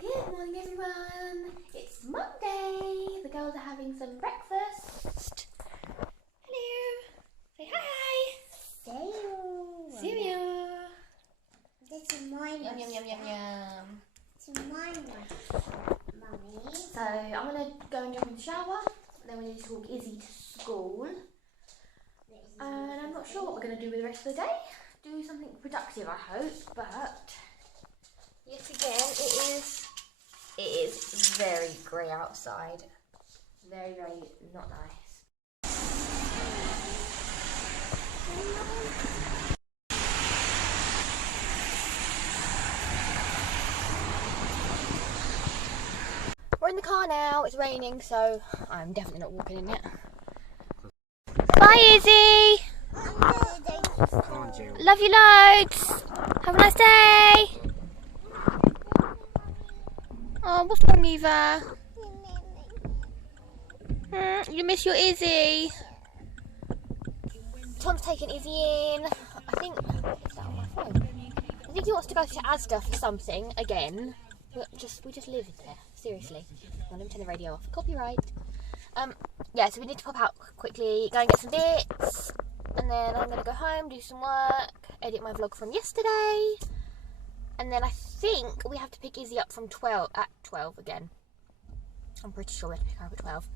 Good morning everyone, it's Monday. The girls are having some breakfast. Hello. Say hi. Cereal. This is mine. Yum yum yum yum yum. It's mine, Mummy. So I'm going to go and jump in the shower. Then we need to walk Izzie to school. And I'm not sure what we're going to do with the rest of the day. Do something productive, I hope, but yet again it is very grey outside. Very, very not nice. We're in the car now, it's raining, so I'm definitely not walking in yet. Bye Izzie! Love you loads! Have a nice day! Oh, what's wrong, Eva? You miss your Izzie. Tom's taking Izzie in. I think... What's that on my phone? I think he wants to go to Asda for something again. But we just live there. Seriously. Let me turn the radio off. Copyright. Yeah, so we need to pop out quickly, go and get some bits, and then I'm going to go home, do some work, edit my vlog from yesterday, and then I think we have to pick Izzie up from 12 again. I'm pretty sure we have to pick her up at 12.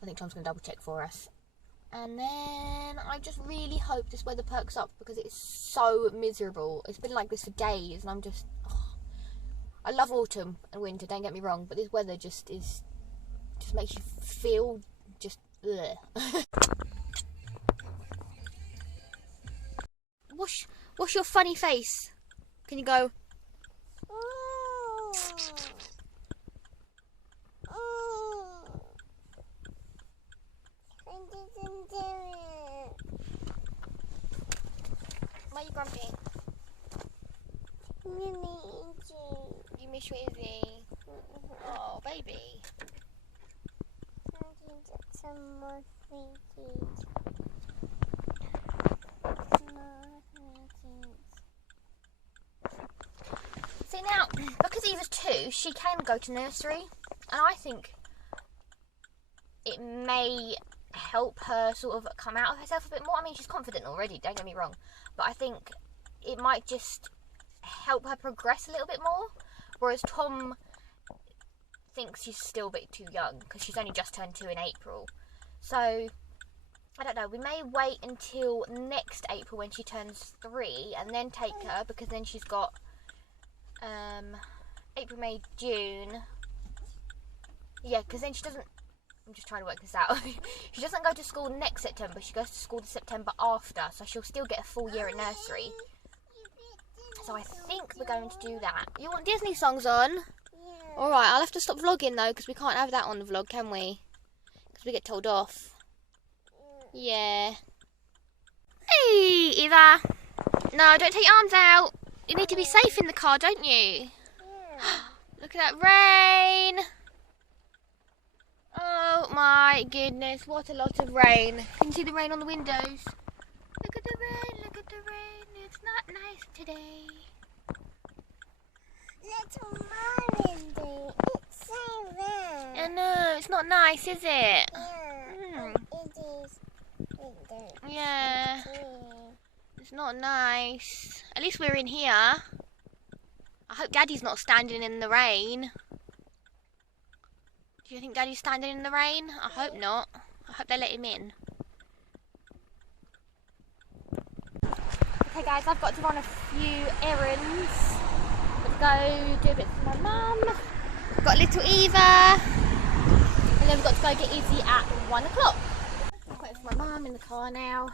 I think Tom's going to double check for us. And then I just really hope this weather perks up because it's so miserable. It's been like this for days, and I'm just... Oh, I love autumn and winter, don't get me wrong, but this weather just makes you feel just ugh. What's your funny face? Can you go? Why are you grumpy? You miss your Izzie. Oh, baby. Some more sweeties. See now, because Eva's 2, she can go to nursery, and I think it may help her sort of come out of herself a bit more. I mean, she's confident already, don't get me wrong, but I think it might just help her progress a little bit more, whereas Tom thinks she's still a bit too young because she's only just turned 2 in April. So I don't know, we may wait until next April when she turns 3 and then take her, because then she's got April, May, June. Yeah, because then she doesn't, I'm just trying to work this out. She doesn't go to school next September, she goes to school the September after, so she'll still get a full year at nursery. So I think we're going to do that. You want Disney songs on? Yeah. Alright, I'll have to stop vlogging though, because we can't have that on the vlog, can we? Because we get told off. Yeah. Hey, Eva. No, don't take your arms out. You need to be safe in the car, don't you? Yeah. Look at that rain. Oh my goodness, what a lot of rain. Can you see the rain on the windows? Look at the rain, look at the rain. It's not nice today. Little Marvin, it's so red. I know, it's not nice, is it? Yeah, it is. Yeah, it's not nice. At least we're in here. I hope Daddy's not standing in the rain. Do you think Daddy's standing in the rain? I hope not. I hope they let him in. Okay guys, I've got to run a few errands. Let's go do a bit for my mum. We've got little Eva. And then we've got to go get Izzie at 1 o'clock. I'm waiting for my mum in the car now.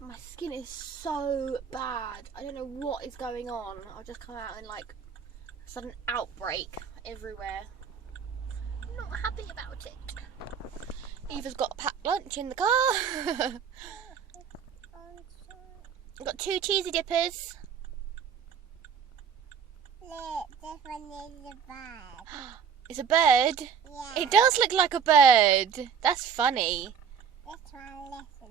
My skin is so bad. I don't know what is going on. I've just come out in like a sudden outbreak everywhere. I'm not happy about it. Eva's got a packed lunch in the car. I've got 2 cheesy dippers. Look, this one is a bird. It's a bird? Yeah. It does look like a bird. That's funny. This one looks like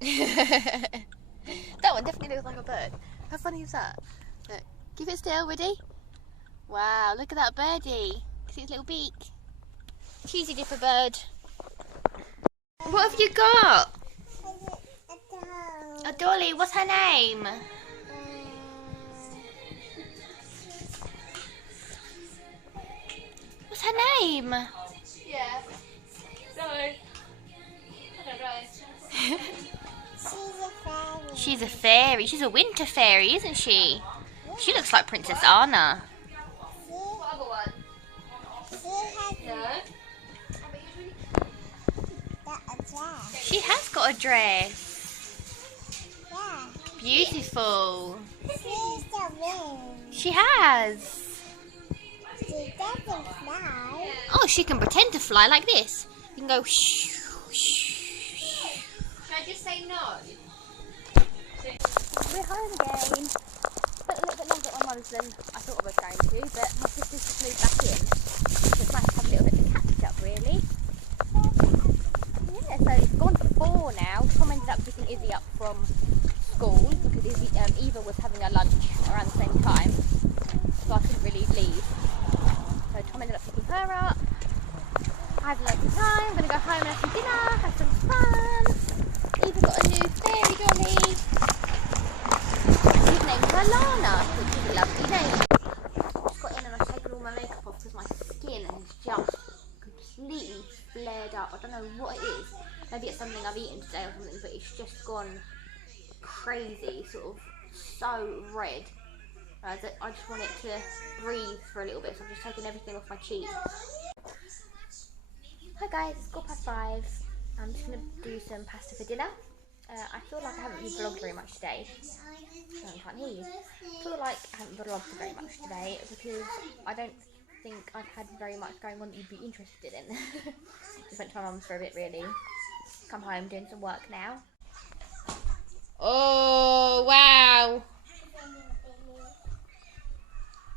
nice. That one definitely looks like a bird. How funny is that? Look, keep it still, ready? Wow, look at that birdie. See his little beak? Cheesy dipper bird. What have you got? A dolly, what's her name? What's her name? Yeah. No. I don't know. She's a fairy. She's a winter fairy, isn't she? She looks like Princess Anna. What other one? No. She has got a dress. Beautiful. She has. She doesn't fly. Oh, she can pretend to fly like this. You can go shh, shh. Should I just say no? We're home again. Took a little bit longer on Mother's than I thought I was going to, but my sister's just moved back in. So it's nice to have a little bit of catch up, really. Yeah, so it's gone for 4 now. Tom ended up picking Izzie up from school because Eva was having her lunch around the same time, so I couldn't really leave. So Tom ended up picking her up. I had a lovely time. I'm going to go home and have some dinner, have some fun. Eva got a new fairy dolly. His name's Lana, which is a lovely name. I just got in and I've taken all my makeup off because my skin has just completely flared up. I don't know what it is. Maybe it's something I've eaten today or something, but it's just gone crazy, sort of so red. I just want it to breathe for a little bit, so I'm just taking everything off my cheeks. Hi guys, it's 5:15. I'm just going to do some pasta for dinner. I feel like I haven't really vlogged very much today. I can't hear you. I feel like I haven't vlogged very much today because I don't think I've had very much going on that you'd be interested in. Just went to my mum's for a bit, really. Come home, doing some work now. Oh, wow.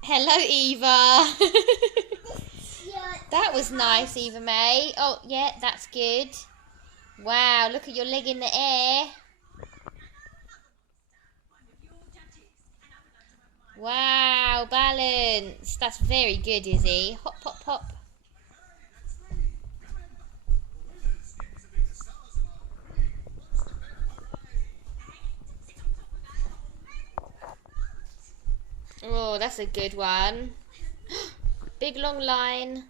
Hello, Eva. That was nice, Eva May. Oh, yeah, that's good. Wow, look at your leg in the air. Wow, balance. That's very good, Izzie. Hop, hop, hop. Oh, that's a good one. Big long line.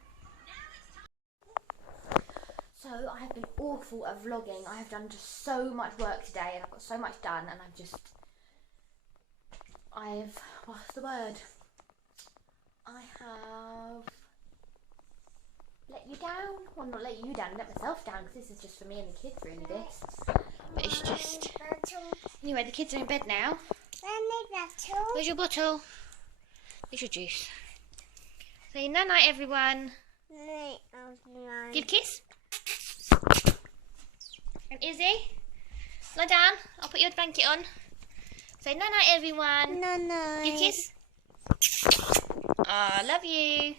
So I have been awful at vlogging. I have done just so much work today and I've got so much done and what's the word? I have let you down. Well, not let you down, let myself down because this is just for me and the kids really, this. But it's just... Anyway, the kids are in bed now. Where's your bottle? Here's your juice. Say night-night, everyone. Give a kiss. And Izzie, lie down. I'll put your blanket on. Say night-night, everyone. No. Give a kiss. I love you.